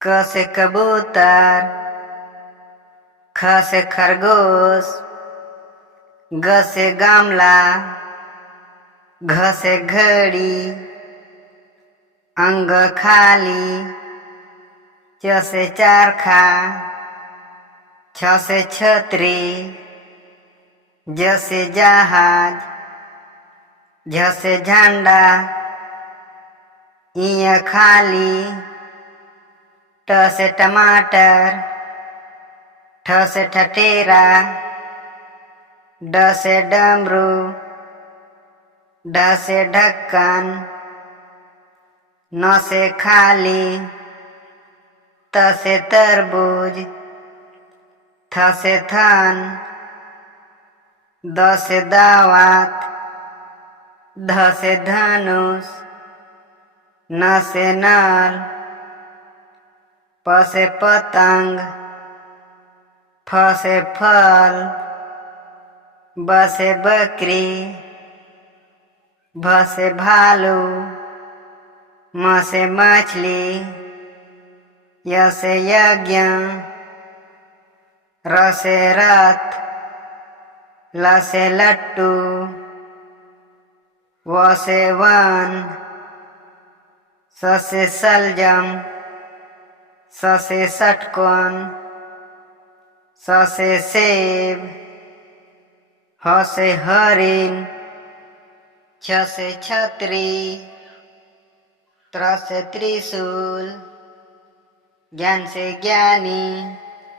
क से कबूतर, ख से खरगोश, ग से गमला, घ से घड़ी, अंग खाली, च से चरखा, छ से छतरी, ज से जहाज, झ से झंडा, इ खाली, ट से टमाटर, ठ से ठठेरा, ड से डमरू, ढ से ढक्कन, न से खाली, त से तरबूज, थ से थन, द से दावत, ध से धनुष, न से नल, प से पतंग, फ से फल, ब से बकरी, भ से भालू, म से मछली, य से यज्ञ, र से रथ, ल से लट्टू, व से वन, स से सलजम, स से षटकोण, स से सेब, ह से हरिण, छ से छतरी, त्र से त्रिशूल, ज्ञान से ज्ञानी,